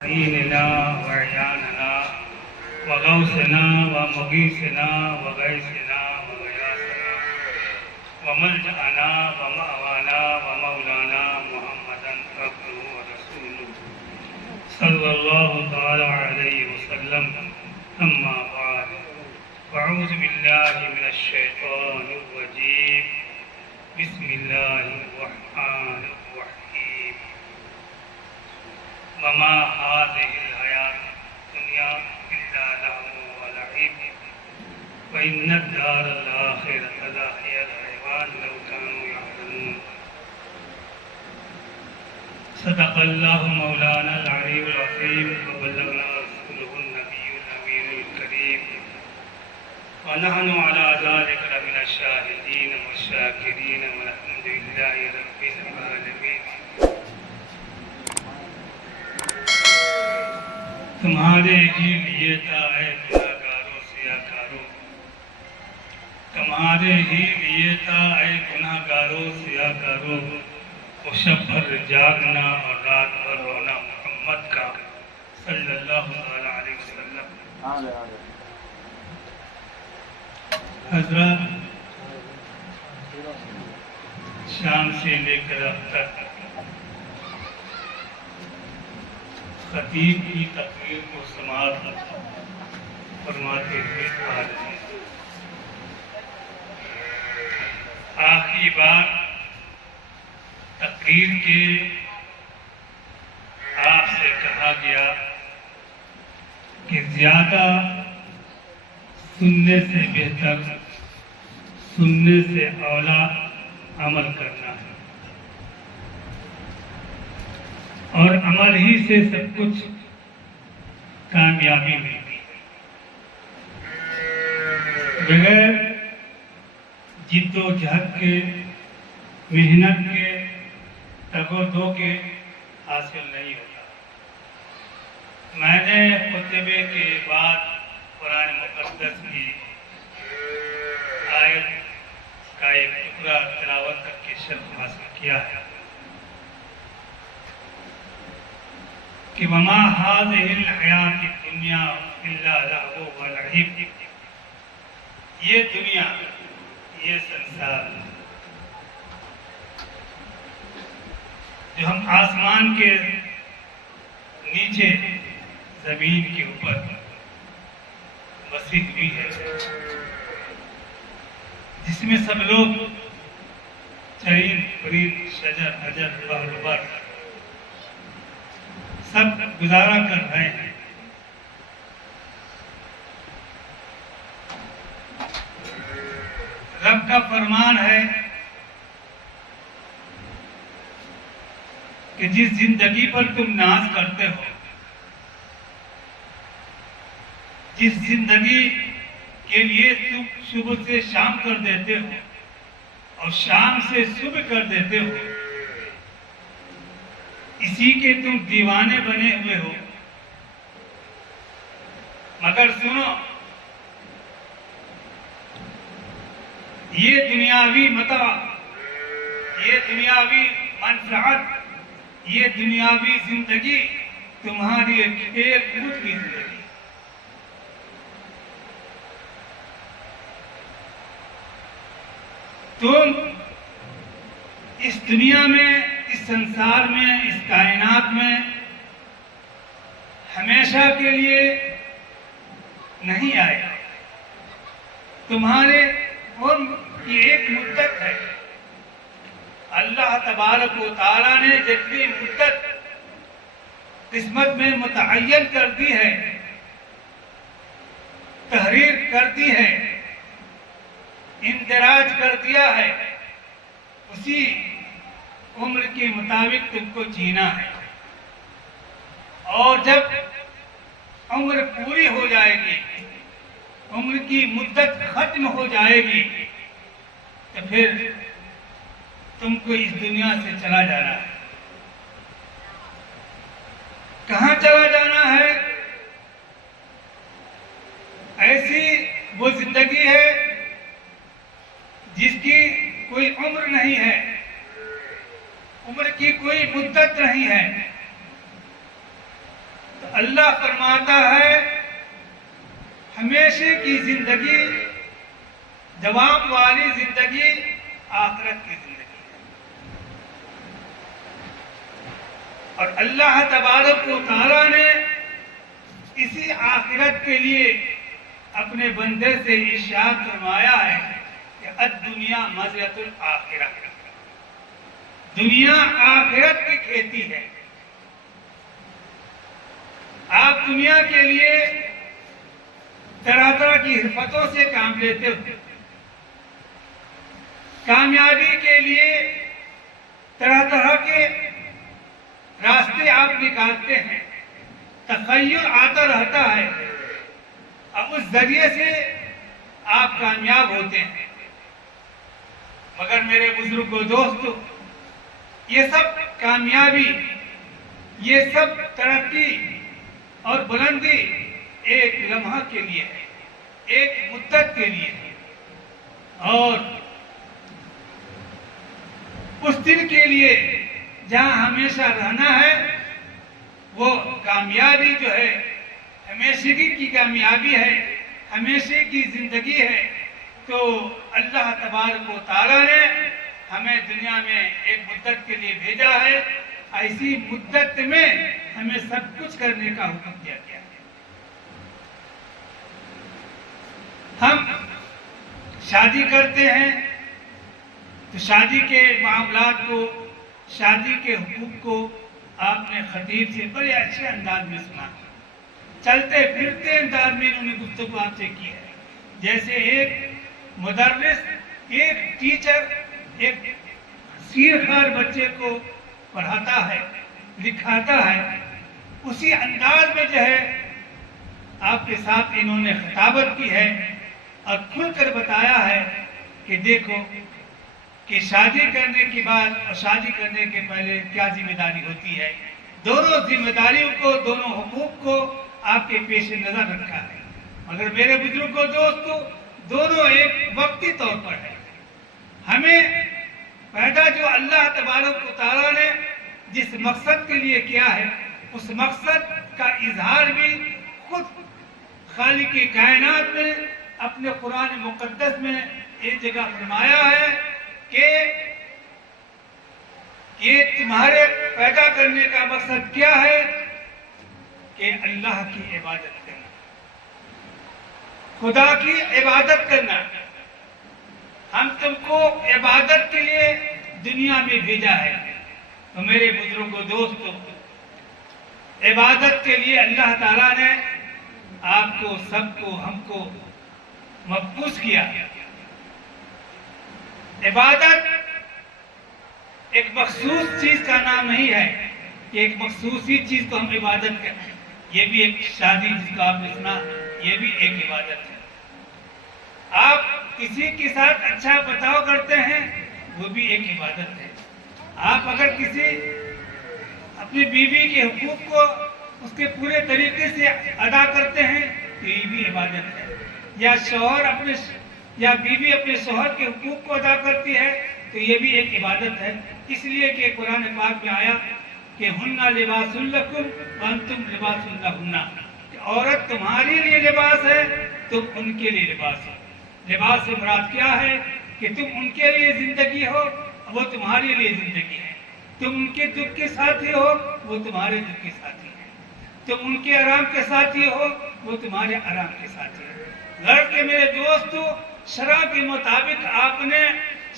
عيننا وعياننا وغوثنا ومغيثنا وغيثنا وغياثنا وملجأنا ومأوانا ومولانا محمدا عبده ورسوله صلى الله تعالى عليه وسلم. أما بعد، أعوذ بالله من الشيطان الرجيم. بسم الله الرحمن الرحيم. وما هذه الحياة الدنيا إلا لهو ولعب وإن الدار الآخرة لهي الحيوان لو كانوا يعلمون. صدق الله مولانا العلي العظيم وبلغنا رسوله النبي الأمين الكريم ونحن على ذلك لمن الشاهدين والشاكرين والحمد لله رب العالمين. تمہارے ہی لیے تھا اے گناہگاروں سیاکاروں، تمہارے ہی لیے تھا اے گناہگاروں سیاکاروں، وہ شب بھر جاگنا اور رات بھر رونا محمد کا صلی اللہ علیہ وسلم. حضرات، شام سے لے کر اب تک خطیب کی تقریر کو سماعت فرماتے ہوئے آ رہے ہیں. آخری بار تقریر کے آپ سے کہا گیا کہ زیادہ سننے سے بہتر، سننے سے اولا عمل کرنا ہے، اور عمل ہی سے سب کچھ کامیابی ملتی ہے. بغیر جد و جہد کے، محنت کے، تگ و دو کے حاصل نہیں ہوتا. میں نے خطبے کے بعد قرآن مقدس کی آیت کا ایک ٹکڑا تلاوت کر کے شرف حاصل کیا ہے کہ وَمَا هَذِهِ الْحَيَاةِ الدُّنْيَا إِلَّا لَهْوٌ وَلَعِبٌ. یہ دنیا، یہ سنسار جو ہم آسمان کے نیچے زمین کے اوپر بسی ہوئی ہے، جس میں سب لوگ چرند پرند شجر حجر بحر بر سب گزارا کر رہے ہیں. رب کا فرمان ہے کہ جس زندگی پر تم ناز کرتے ہو، جس زندگی کے لیے تم صبح سے شام کر دیتے ہو اور شام سے صبح کر دیتے ہو، اسی کے تم دیوانے بنے ہوئے ہو. مگر سنو، یہ دنیاوی متاع، یہ دنیاوی منفعت، یہ دنیاوی زندگی تمہاری ایک کھیل کود کی زندگی. تم اس دنیا میں، اس سنسار میں، اس کائنات میں ہمیشہ کے لیے نہیں آئے. تمہارے عمر کی ایک مدت ہے. اللہ تبارک و تعالیٰ نے جتنی مدت قسمت میں متعین کر دی ہے، تحریر کر دی ہے، اندراج کر دیا ہے، اسی عمر کے مطابق تم کو جینا ہے. اور جب عمر پوری ہو جائے گی، عمر کی مدت ختم ہو جائے گی، تو پھر تم کو اس دنیا سے چلا جانا ہے. کہاں چلا جانا ہے؟ ایسی وہ زندگی ہے جس کی کوئی عمر نہیں ہے، عمر کی کوئی مدت نہیں ہے. اللہ فرماتا ہے ہمیشہ کی زندگی، دوام والی زندگی آخرت کی زندگی ہے، اور اللہ تبارک و تعالیٰ نے اسی آخرت کے لیے اپنے بندے سے ارشاد فرمایا ہے کہ الدنیا مزرعۃ الآخرہ، دنیا آخرت کی کھیتی ہے۔ آپ دنیا کے لیے طرح طرح کی حرفتوں سے کام لیتے ہو، کامیابی کے لیے طرح طرح کے راستے آپ نکالتے ہیں، تخیل آتا رہتا ہے، اب اس ذریعے سے آپ کامیاب ہوتے ہیں۔ مگر میرے بزرگوں دوستو، یہ سب کامیابی، یہ سب ترقی اور بلندی ایک لمحہ کے لیے ہے، ایک مدت کے لیے ہے، اور اس دن کے لیے جہاں ہمیشہ رہنا ہے، وہ کامیابی جو ہے ہمیشگی کی کامیابی ہے، ہمیشہ کی زندگی ہے۔ تو اللہ تبارک و تعالیٰ نے ہمیں دنیا میں ایک مدت کے لیے بھیجا ہے، ایسی مدت میں ہمیں سب کچھ کرنے کا حکم دیا گیا ہے۔ ہم شادی کرتے ہیں تو شادی کے معاملات کو، شادی کے حقوق کو آپ نے خطیب سے بڑے اچھے انداز میں سنا، چلتے پھرتے انداز میں انہوں نے گفتگو آپ سے کی ہے۔ جیسے ایک مدرس، ایک ٹیچر ایک سیرخوار بچے کو پڑھاتا ہے، لکھاتا ہے، اسی انداز میں جو ہے آپ کے ساتھ انہوں نے خطابت کی ہے اور کھل کر بتایا ہے کہ دیکھو کہ شادی کرنے کے بعد اور شادی کرنے کے پہلے کیا ذمہ داری ہوتی ہے، دونوں ذمہ داریوں کو، دونوں حقوق کو آپ کے پیش نظر رکھا ہے۔ مگر میرے بزرگوں دوستو، دونوں ایک وقتی طور پر ہے۔ ہمیں پیدا جو اللہ تبارک و تعالیٰ نے جس مقصد کے لیے کیا ہے، اس مقصد کا اظہار بھی خود خالق کائنات نے اپنے قرآن مقدس میں ایک جگہ فرمایا ہے کہ یہ تمہارے پیدا کرنے کا مقصد کیا ہے، کہ اللہ کی عبادت کرنا، خدا کی عبادت کرنا۔ ہم تم کو عبادت کے لیے دنیا میں بھیجا ہے۔ تو میرے بزرگوں دوستوں، عبادت کے لیے اللہ تعالیٰ نے آپ کو، سب کو، ہم کو مبعوث کیا۔ عبادت ایک مخصوص چیز کا نام نہیں ہے کہ ایک مخصوص ہی چیز کو ہم عبادت کریں۔ یہ بھی ایک شادی جس کو آپ نے سنا، یہ بھی ایک عبادت ہے۔ آپ کسی کے ساتھ اچھا برتاؤ کرتے ہیں، وہ بھی ایک عبادت ہے۔ آپ اگر کسی اپنی بیوی کے حقوق کو اس کے پورے طریقے سے ادا کرتے ہیں تو یہ بھی عبادت ہے۔ یا یا بیوی اپنے شوہر کے حقوق کو ادا کرتی ہے تو یہ بھی ایک عبادت ہے۔ اس لیے کہ قرآن پاک میں آیا کہ ہن لباس لکم وانتم لباس لہن، کہ عورت تمہارے لیے لباس ہے، تم ان کے لیے لباس ہو۔ لباس سے مراد کیا ہے کہ تم ان کے لیے زندگی ہو، وہ تمہارے لیے زندگی ہے۔ تم ان کے دکھ کے ساتھی ہو، وہ تمہارے دکھ کے ساتھی ہیں۔ تم ان کے آرام کے ساتھی ہو، وہ تمہارے آرام کے ساتھی ہیں۔ غرض کہ میرے دوستو، شرع کے مطابق آپ نے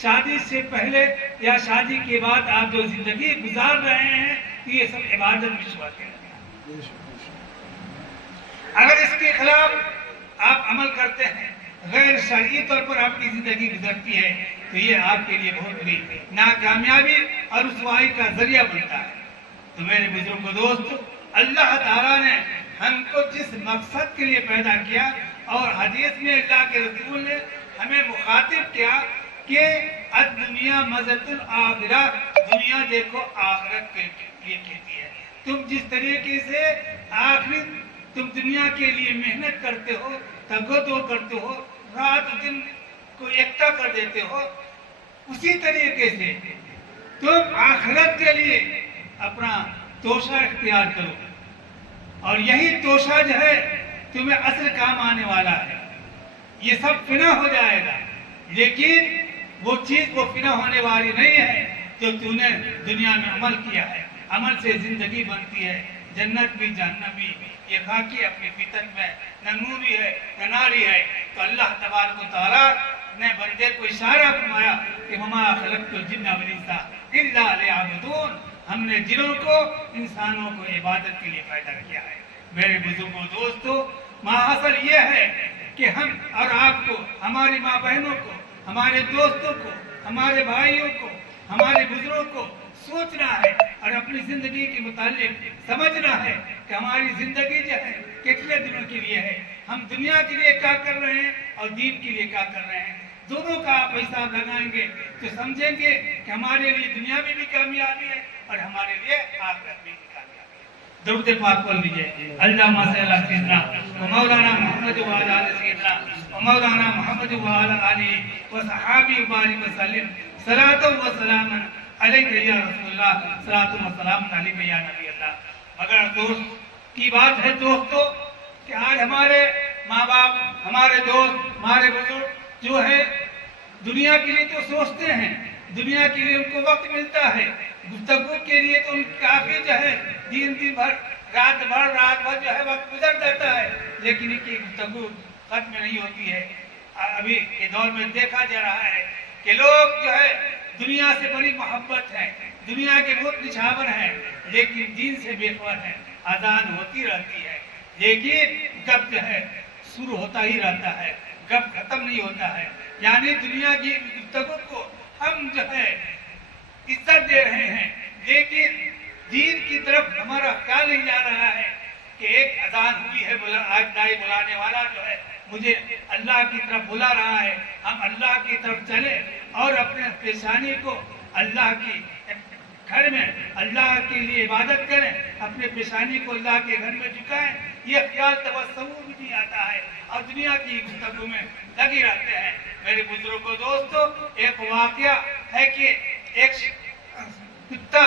شادی سے پہلے یا شادی کے بعد آپ جو زندگی گزار رہے ہیں، یہ سب عبادت میں شمار ہے۔ اگر اس کے خلاف آپ عمل کرتے ہیں، غیر شرعی طور پر آپ کی زندگی گزرتی ہے، تو یہ آپ کے لیے بہت بڑی ناکامیابی اور رسوائی کا ذریعہ بنتا ہے۔ تو میرے بزرگوں دوستو، اللہ تعالیٰ نے ہم کو جس مقصد کے لیے پیدا کیا، اور حدیث میں اللہ کے رسول نے ہمیں مخاطب کیا کہ الدنیا مزرعۃ الآخرہ، دنیا دیکھو آخرت کے لیے کہتی ہے۔ تم جس طریقے سے تم دنیا کے لیے محنت کرتے ہو، تگدو کرتے ہو، رات دن کو یکتا کر دیتے ہو، اسی طریقے سے تم آخرت کے لیے اپنا توشہ اختیار کرو۔ اور یہی توشہ جو ہے تمہیں اصل کام آنے والا ہے. یہ سب فنا ہو جائے گا، لیکن وہ چیز وہ فنا ہونے والی نہیں ہے جو تو نے دنیا میں عمل کیا ہے. عمل سے زندگی بنتی ہے، جنت بھی جہنم بھی. یہ خاکی اپنی فطرت میں نہ نوری ہے نہ ناری ہے. تو اللہ تبارک و تعالیٰ نے بندے کو اشارہ فرمایا کہ وما خلقت الجن والانس الا لیعبدون. ہم نے جنوں کو انسانوں کو عبادت کے لیے پیدا کیا ہے. میرے بزرگوں دوستو، ماحصل یہ ہے کہ ہم اور آپ کو، ہماری ماں بہنوں کو، ہمارے دوستوں کو، ہمارے بھائیوں کو، ہمارے بزرگوں کو سوچنا ہے اور اپنی زندگی کے متعلق سمجھنا ہے کہ ہماری زندگی جو ہے کتنے دنوں کے لیے ہے. ہم دنیا کے لیے کیا کر رہے ہیں اور دین کے لیے کیا کر رہے ہیں. دونوں کا آپ حساب لگائیں گے تو سمجھیں گے کہ ہمارے لیے دنیا میں بھی کامیابی ہے اور ہمارے لیے آخرت میں بھی کامیابی ہے. درود پاک پڑھ لیجیے. اللہم صلی علی سیدنا و مولانا محمد و علی آل سیدنا و مولانا محمد و علی آلہ و صحابہ بارک وسلم. صلاۃ و سلام علیک یا رسول اللہ، صلاۃ و سلام علیک یا نبی اللہ. مگر دوست کی بات ہے دوستو کہ آج ہمارے ماں باپ، ہمارے دوست، ہمارے بزرگ جو ہے دنیا کے لیے تو سوچتے ہیں، دنیا کے لیے ان کو وقت ملتا ہے، گفتگو کے لیے تو ان کافی جو ہے دن بھر رات بھر جو ہے وقت گزر جاتا ہے، لیکن ان کی گفتگو ختم نہیں ہوتی ہے. ابھی کے دور میں دیکھا جا رہا ہے کہ لوگ جو ہے دنیا سے بڑی محبت ہے، دنیا کے بہت نچھاور ہیں، لیکن دین سے بے خبر ہے. اذان ہوتی رہتی ہے لیکن گپ جو ہے شروع ہوتا ہی رہتا ہے، گپ ختم نہیں ہوتا ہے. یعنی دنیا کی گفتگو کو ہم جو ہے عزت دے رہے ہیں، لیکن دین کی طرف ہمارا خیال نہیں جا رہا ہے کہ ایک اذان ہوئی ہے، آج دائی بلانے والا جو ہے مجھے اللہ کی طرف بلا رہا ہے. ہم اللہ کی طرف چلیں اور اپنے پیشانی کو اللہ کی گھر میں اللہ کے لیے عبادت کریں، اپنے پیشانی کو اللہ کے گھر میں جھکائیں. یہ خیال تصور بھی نہیں آتا ہے اور دنیا کی گفتگو میں لگے رہتے ہیں. میرے بزرگوں دوستو، ایک واقعہ ہے کہ ایک کتا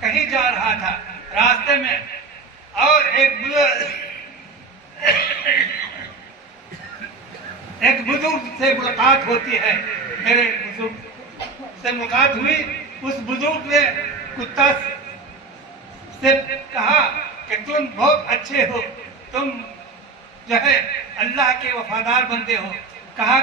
کہیں جا رہا تھا راستے میں اور ایک بزرگ سے ملاقات ہوتی ہے. میرے بزرگ سے ملاقات ہوئی. اس بزرگ نے کتا سے کہا کہ تم بہت اچھے ہو، تم جو ہے اللہ کے وفادار بندے ہو. کہا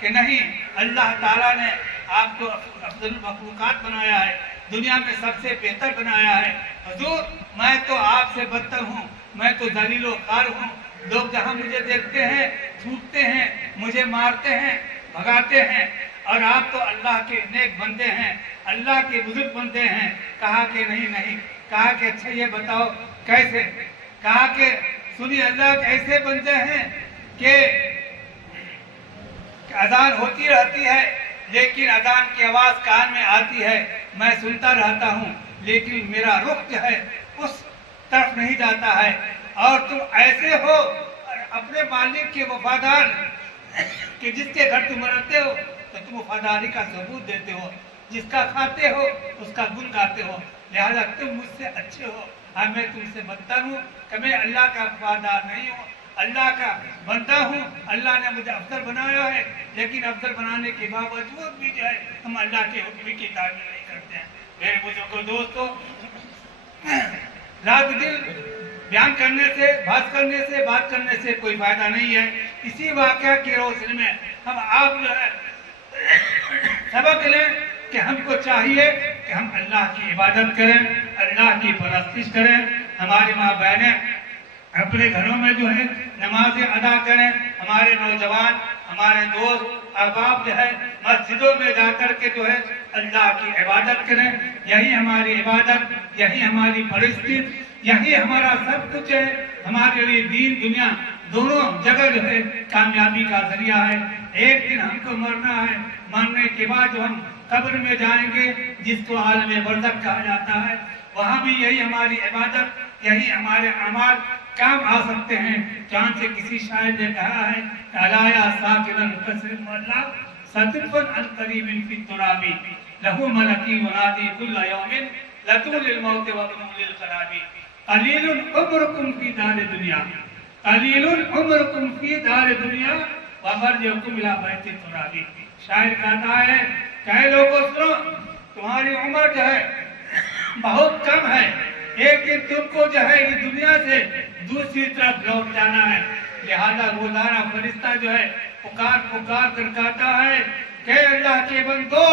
کہ نہیں، اللہ تعالیٰ نے آپ کو افضل المخلوقات بنایا ہے، دنیا میں سب سے بہتر بنایا ہے. حضور میں تو آپ سے بدتر ہوں، میں تو ذلیل و خوار ہوں. لوگ جہاں مجھے دیکھتے ہیں تھوکتے ہیں، مجھے مارتے ہیں، بھگاتے ہیں، اور آپ تو اللہ کے نیک بندے ہیں، اللہ کے بزرگ بندے ہیں. کہا کہ نہیں. کہا کہ اچھا یہ بتاؤ کیسے؟ کہا کہ سنی اللہ کے ایسے بندے ہیں کہ اذان ہوتی رہتی ہے لیکن اذان کی آواز کان میں آتی ہے، میں سنتا رہتا ہوں لیکن میرا رخ جو ہے اس طرف نہیں جاتا ہے. اور تم ایسے ہو اپنے مالک کے وفادار کہ جس کے گھر تم رہتے ہو تو تم وفاداری کا ثبوت دیتے ہو، جس کا کھاتے ہو اس کا گن گاتے ہو. لہذا تم مجھ سے اچھے ہو اور میں تم سے بدتر ہوں کہ میں اللہ کا وفادار نہیں ہوں، اللہ کا بندہ ہوں. اللہ نے مجھے افضل بنایا ہے لیکن افضل بنانے کے باوجود بھی جو ہے ہم اللہ کے حکم کی تعمیل نہیں کرتے ہیں. میرے بزرگوں دوستو، رات دل بیان کرنے سے، بات کرنے سے کوئی فائدہ نہیں ہے. اسی واقعہ کی روشنی میں ہم آپ جو ہے سبق لیں کہ ہم کو چاہیے کہ ہم اللہ کی عبادت کریں، اللہ کی پرستش کریں. ہماری ماں بہنیں اپنے گھروں میں جو ہے نمازیں ادا کریں. ہمارے نوجوان، ہمارے دوست احباب جو ہے مسجدوں میں جا کر کے جو ہے اللہ کی عبادت کریں. یہی ہماری عبادت، یہی ہماری پرستش، یہی ہمارا سب کچھ ہے. ہمارے لیے دین دنیا دونوں جگہ جو ہے کامیابی کا ذریعہ ہے. ایک دن ہم کو مرنا ہے، مرنے کے بعد جو ہم قبر میں جائیں گے جس کو عالم برزخ کہا جاتا ہے، وہاں بھی یہی ہماری عبادت، یہی ہمارے اعمال کام آ سکتے ہیں. چاند سے کسی شاعر نے کہا ہے کہ الایا ساکنا کسر مولا صدفن عن قریب فی التراب لہو ملکی ونادی کل یوم لطول الموت وابن للخرابی. قلیل عمرکم فی دار دنیا، قلیل عمرکم فی دار دنیا ومرجعکم الی بیت التراب۔ شاعر کہتا ہے کہ اے لوگوں سنو، تمہاری عمر جو ہے بہت کم ہے، ایک دن تم کو جو ہے اس دنیا سے دوسری طرف لوٹ جانا ہے، لہذا روزانہ فرشتہ جو ہے پکار پکار کر کہتا ہے کہ اللہ کے بندو،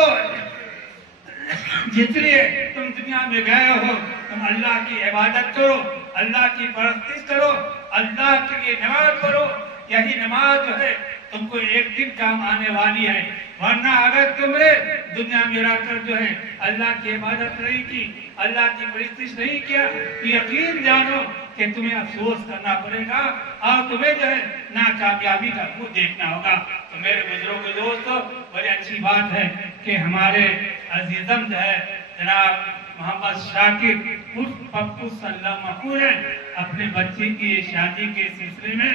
جس لیے تم دنیا میں گئے ہو تم اللہ کی عبادت کرو، اللہ کی پرستش کرو، اللہ کے لیے نماز پڑھو، یہی نماز جو ہے تم کو ایک دن کام آنے والی ہے، ورنہ اگر تم نے دنیا میں رہ کر جو ہے اللہ کی عبادت نہیں کی، اللہ کی پرستش نہیں کیا، یقین جانو کہ تمہیں افسوس کرنا پڑے گا اور تمہیں جو ہے ناکامیابی کا منہ دیکھنا ہوگا۔ تو میرے بزرگوں دوستو، بڑی اچھی بات ہے کہ ہمارے عزیزم جو ہے جناب محمد شاکر عرف پپو صلی اللہ محمود اپنے بچے کی شادی کے سلسلے میں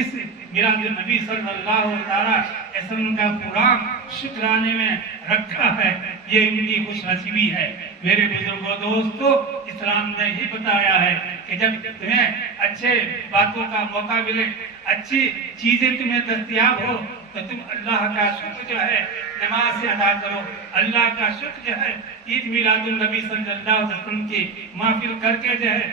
اس میلاد النبی صلی اللہ علیہ وسلم کا پروگرام شکرانے میں رکھا ہے، یہ ان کی خوش نصیبی ہے۔ میرے بزرگوں دوستو، اسلام نے ہی بتایا ہے کہ جب تمہیں اچھے باتوں کا موقع ملے، اچھی چیزیں تمہیں دستیاب ہو تو تم اللہ کا شکر جو ہے نماز سے ادا کرو، اللہ کا شکر جو ہے عید میلاد النبی صلی اللہ علیہ وسلم کی محفل کر کے جو ہے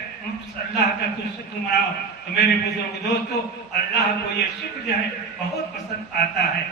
اللہ کا تو شکر مناؤ۔ تو میرے بزرگ دوستو، اللہ کو یہ شکر جو ہے بہت پسند آتا ہے۔